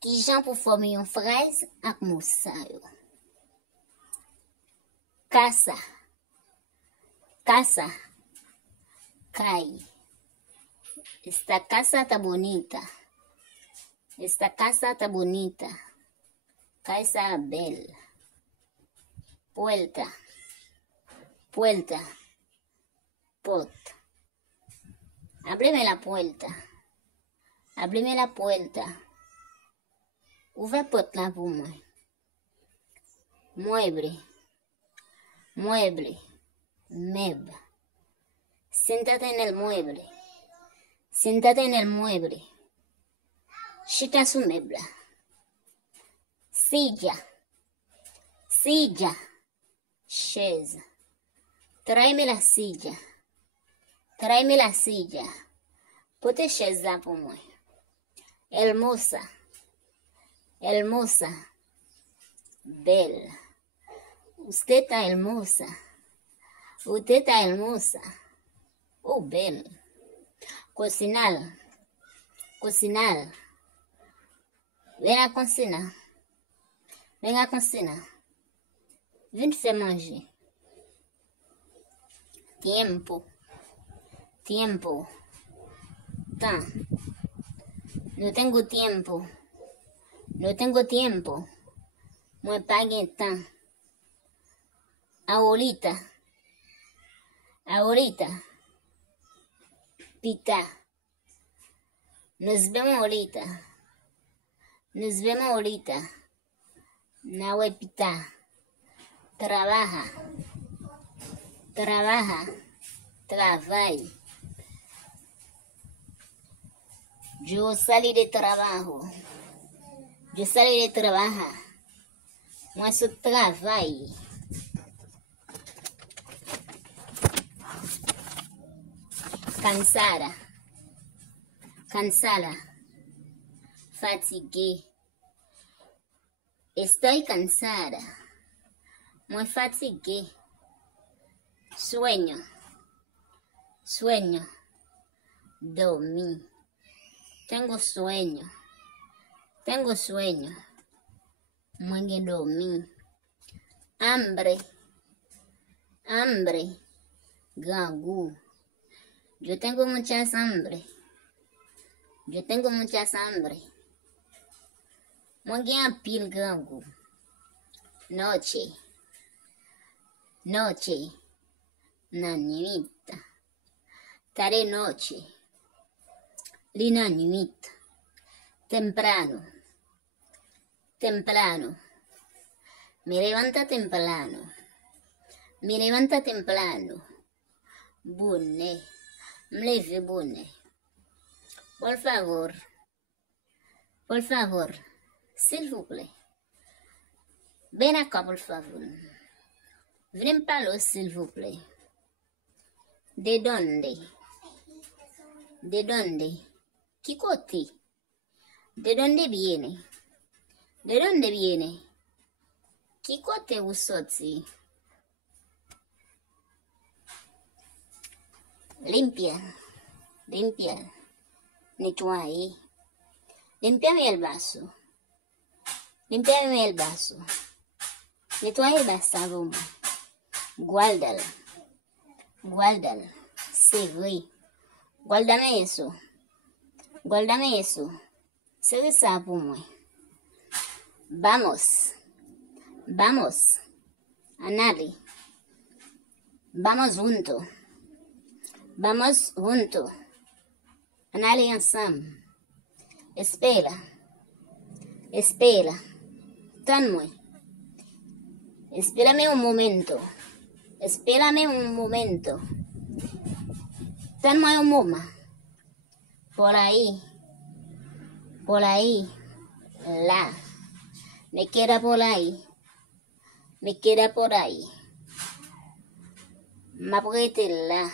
Ki jan pou former yon fraise ak moussa yo. Casa. Casa. Kai. Esta casa está bonita. Esta casa está bonita. Casa bella. Puerta. Puerta. Pot. Ábreme la puerta. Ábreme la puerta. Ouvre pot la pour moi. Mueble. Mueble. Meb. Siéntate en el mueble. Siéntate en el mueble. Shita su mebla. Silla. Silla. Chaise. Tráeme la silla. Tráeme la silla. Ponte chaise là pour moi. Hermosa. Hermosa. Bella. Usted está hermosa. Usted está hermosa. Oh, bella. Cocinar. Cocinar. Ven a cocinar. Ven a cocinar. Ven faire manger. Tiempo. Tiempo. Tan. No tengo tiempo. No tengo tiempo. Me paguen tan. Ahorita. Ahorita. Pita. Nos vemos ahorita. Nos vemos ahorita. Nawe pita. Trabaja. Trabaja. Trabaja. Yo salí de trabajo. Yo salí de trabajar. Moi, je travaille. Cansada. Cansada. Fatigué. Estoy cansada. Muy fatigué. Sueño. Sueño. Dormí. Tengo sueño. Tengo sueño. Muy dormí. Hambre. Hambre. Gagú. Yo tengo muchas hambre. Yo tengo muchas hambre. Muy pil gagú. Noche. Noche. Nanita. Tare noche. Lina nuit. Temprano. Temprano. Me levanta temprano. Me levanta temprano. Bonne. Me leve bonne. Por favor. Por favor. S'il vous plaît. Ven acá, por favor. Ven palo, s'il vous plaît. ¿De dónde? ¿De dónde? Kikoti. ¿De dónde viene? ¿De dónde viene? Kikote usoti. Limpia. Limpia. Nettoyer. Limpiame el vaso. Limpiame el vaso. Nettoyer el vaso. Guárdala. Guárdala. Serré. Guárdame eso. Guárdame eso. Serré ça pour moi. Vamos. Vamos. Anali. Vamos junto. Vamos junto. Anali ensemble. Espera. Espera. Tan-moi. Espérame un momento. Espérame un momento. Tan-moi un momento. Por ahí. Por ahí. Là. Me queda por ahí. Me queda por ahí. M'apprête là.